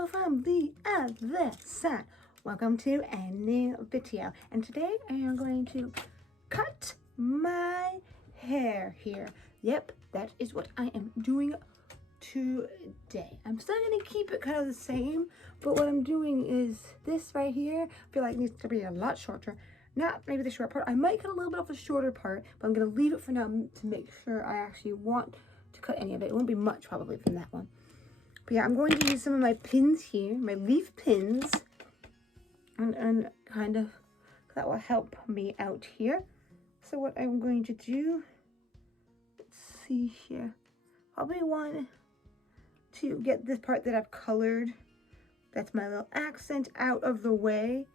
Hello from the other side. Welcome to a new video. And today I am going to cut my hair here. Yep, that is what I am doing today. I'm still going to keep it kind of the same, but what I'm doing is this right here. I feel like it needs to be a lot shorter. Not maybe the short part. I might cut a little bit off the shorter part, but I'm going to leave it for now to make sure I actually want to cut any of it. It won't be much probably from that one. But yeah, I'm going to use some of my pins here, my leaf pins, and kind of, that will help me out here. So what I'm going to do, let's see here, probably want to get this part that I've colored, that's my little accent, out of the way,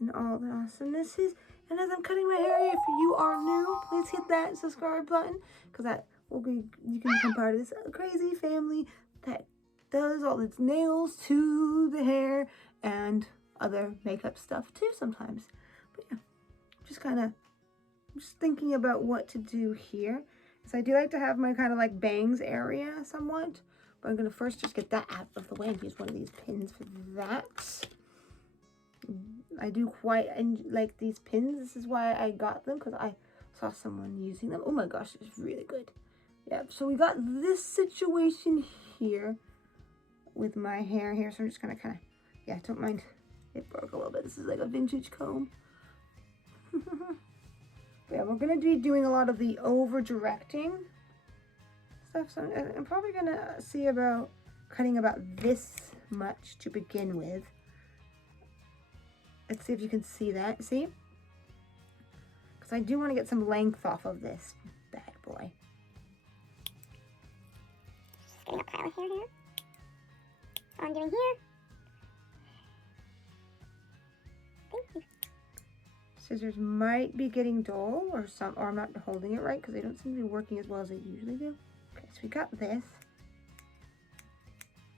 and all the awesomenesses. And as I'm cutting my hair, if you are new, please hit that subscribe button, because that will be, you can become part of this crazy family that does all its nails to the hair and other makeup stuff too sometimes. But yeah, just thinking about what to do here. So I do like to have my kind of like bangs area somewhat, but I'm gonna first just get that out of the way and use one of these pins for that. I do quite like these pins. This is why I got them, because I saw someone using them. Oh my gosh, it's really good. Yeah, so we got this situation here with my hair here, so I'm just gonna kind of, yeah, don't mind it broke a little bit. This is like a vintage comb. Yeah, we're gonna be doing a lot of the over directing stuff, so I'm probably gonna see about cutting about this much to begin with. Let's see if you can see that. See, because I do want to get some length off of this bad boy. Just getting a pile of hair here. All I'm doing here. Thank you. Scissors might be getting dull, or I'm not holding it right because they don't seem to be working as well as they usually do. Okay, so we got this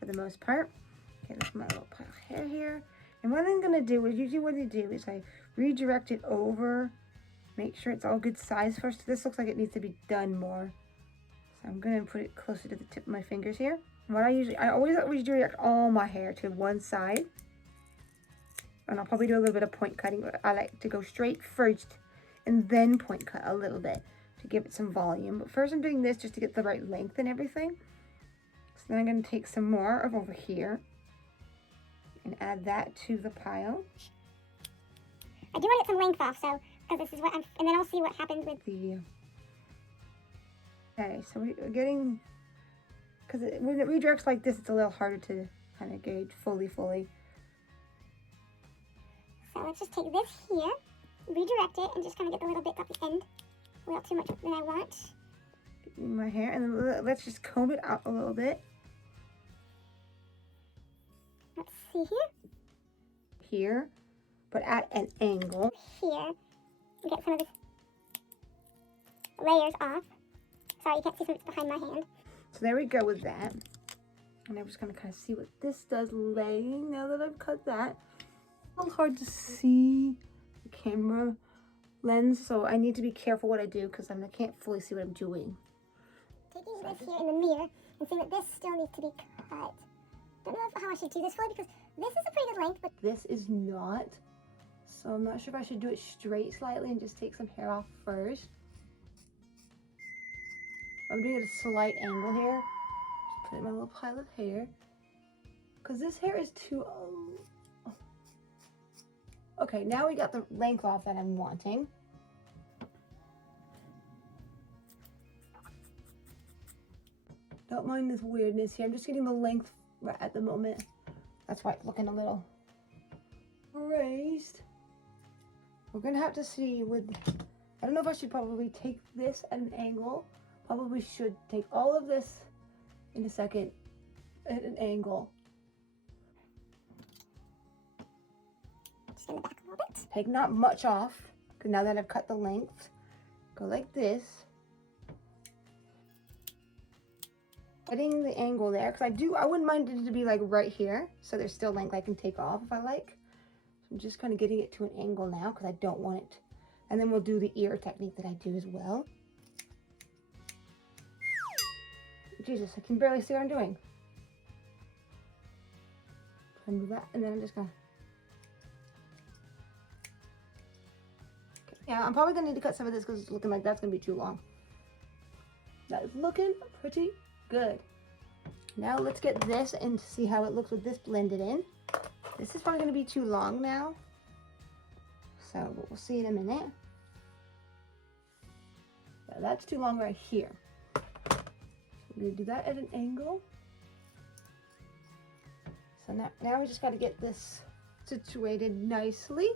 for the most part. Okay, that's my little pile of hair here. And what I'm gonna do is, usually what I do is I redirect it over, make sure it's all good size first. This looks like it needs to be done more. So I'm gonna put it closer to the tip of my fingers here. What I always redirect all my hair to one side. And I'll probably do a little bit of point cutting, but I like to go straight first and then point cut a little bit to give it some volume. But first I'm doing this just to get the right length and everything. So then I'm gonna take some more of over here and add that to the pile. I do want to get some length off, so, because this is what and then I'll see what happens with the, okay, so we're getting, because when it redirects like this, it's a little harder to kind of gauge fully. So let's just take this here, redirect it, and just kind of get the little bits at the end without too much than I want. In my hair, and then let's just comb it out a little bit. Let's see here. Here, but at an angle. Here, and get some of this layers off. Sorry, you can't see what's behind my hand. So there we go with that. And I'm just gonna kind of see what this does laying now that I've cut that. A little hard to see the camera lens, so I need to be careful what I do because I can't fully see what I'm doing. Taking this here in the mirror and seeing that this still needs to be cut. Don't know how I should do this fully because this is a pretty good length, but this is not. So I'm not sure if I should do it straight slightly and just take some hair off first. I'm doing it at a slight angle here. Just put in my little pile of hair. Because this hair is too... Okay, now we got the length off that I'm wanting. Don't mind this weirdness here. I'm just getting the length right at the moment. That's why it's looking a little raised. We're gonna have to see with... I don't know if I should probably take this at an angle. Probably should take all of this in a second at an angle. just in the back a little bit. Take not much off, because now that I've cut the length, go like this. Getting the angle there, because I wouldn't mind it to be like right here, so there's still length I can take off if I like. So I'm just kind of getting it to an angle now, because I don't want it. And then we'll do the ear technique that I do as well. Jesus, I can barely see what I'm doing. And move that, and then I'm just gonna. Okay. Yeah, I'm probably gonna need to cut some of this because it's looking like that's gonna be too long. That is looking pretty good. Now let's get this and see how it looks with this blended in. This is probably gonna be too long now. So we'll see in a minute. Yeah, that's too long right here. I'm gonna do that at an angle. So now we just got to get this situated nicely.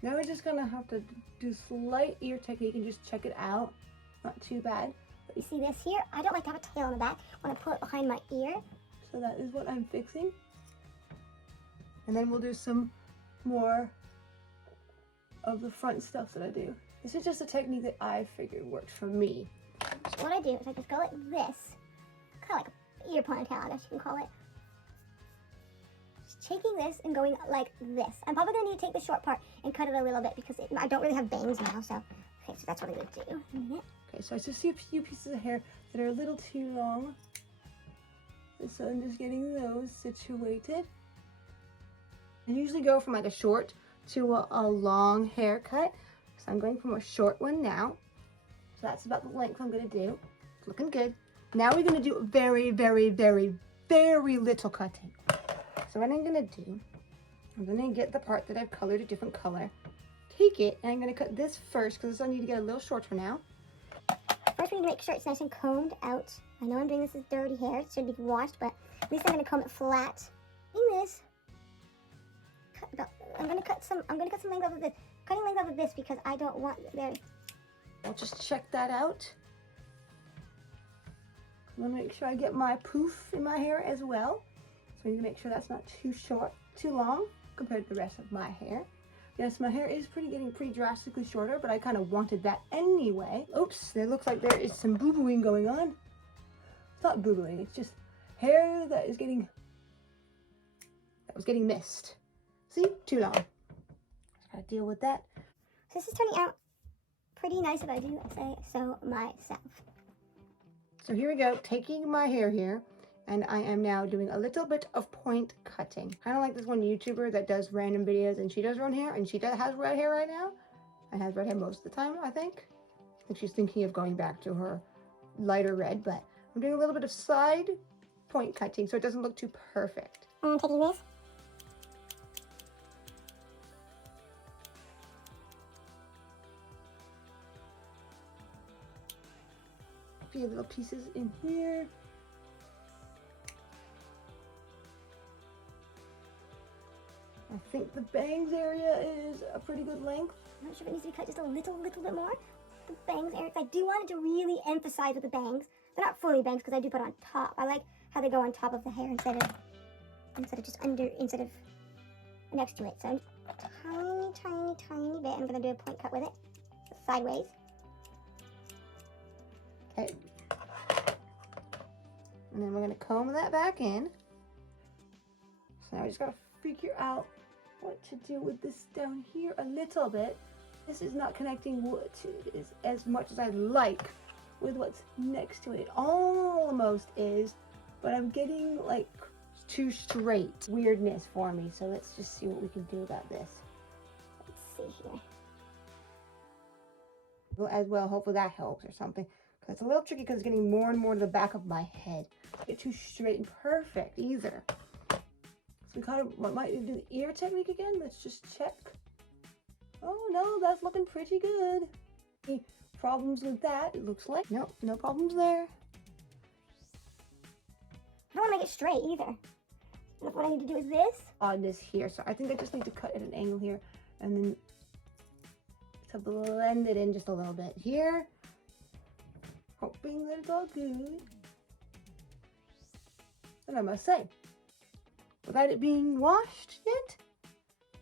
Now we're just gonna have to do slight ear technique and just check it out. Not too bad. But you see this here? I don't like to have a tail on the back. I want to pull it behind my ear. So that is what I'm fixing. And then we'll do some more of the front stuff that I do. This is just a technique that I figured worked for me. So what I do is I just go like this. Kind of like an ear ponytail, I guess you can call it. Taking this and going like this. I'm probably going to need to take the short part and cut it a little bit because I don't really have bangs now, so okay, so that's what I'm going to do in a minute. Okay, so I just see a few pieces of hair that are a little too long. And so I'm just getting those situated. I usually go from like a short to a long haircut. So I'm going from a short one now. So that's about the length I'm going to do. It's looking good. Now we're going to do very, very, very, very little cutting. So what I'm going to do, I'm going to get the part that I've colored a different color, take it, and I'm going to cut this first because I need to get a little shorter now. First we need to make sure it's nice and combed out. I know I'm doing this with dirty hair, it should be washed, but at least I'm going to comb it flat. Doing this, I'm going to cut some length off of this. Cutting length off of this because I don't want there. I'll just check that out. I'm going to make sure I get my poof in my hair as well. So I need to make sure that's not too short, too long compared to the rest of my hair. Yes, my hair is getting pretty drastically shorter, but I kind of wanted that anyway. Oops, it looks like there is some boo-booing going on. It's not boo-booing, it's just hair that was getting missed. See, too long. Just gotta deal with that. So this is turning out pretty nice if I do say so myself. So here we go, taking my hair here. And I am now doing a little bit of point cutting. Kind of like this one YouTuber that does random videos and she does her own hair and she has red hair right now. And has red hair most of the time, I think. I think she's thinking of going back to her lighter red, but I'm doing a little bit of side point cutting so it doesn't look too perfect. I'm taking this. A few little pieces in here. I think the bangs area is a pretty good length. I'm not sure if it needs to be cut just a little bit more. The bangs area, I do want it to really emphasize with the bangs. They're not fully bangs because I do put on top. I like how they go on top of the hair instead of just instead of next to it. So tiny bit. I'm gonna do a point cut with it, sideways. Okay. And then we're gonna comb that back in. So now we just gotta figure out what to do with this down here a little bit. This is not connecting as much as I'd like with what's next to it. It almost is, but I'm getting like too straight weirdness for me. So let's just see what we can do about this. Let's see here. Well, as well, hopefully that helps or something. Because it's a little tricky because it's getting more and more to the back of my head. Get too straight and perfect either. So we kind of might do the ear technique again. Let's just check. Oh no, that's looking pretty good. Any problems with that? It looks like no problems there. I don't want to make it straight either. What I need to do is this. On this here, so I think I just need to cut at an angle here, and then to blend it in just a little bit here. Hoping that it's all good. And I must say, without it being washed yet,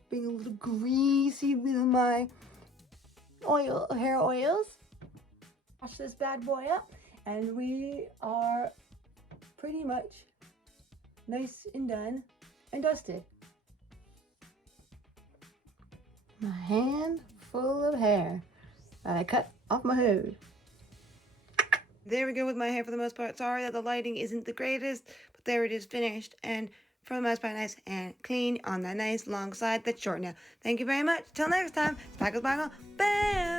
being a little greasy with my hair oils, wash this bad boy up, and we are pretty much nice and done and dusted. My hand full of hair that I cut off my head. There we go with my hair for the most part. Sorry that the lighting isn't the greatest, but there it is finished. And for the most part nice and clean on that nice long side that's short now. Thank you very much. Till next time, sparkle, sparkle, bam!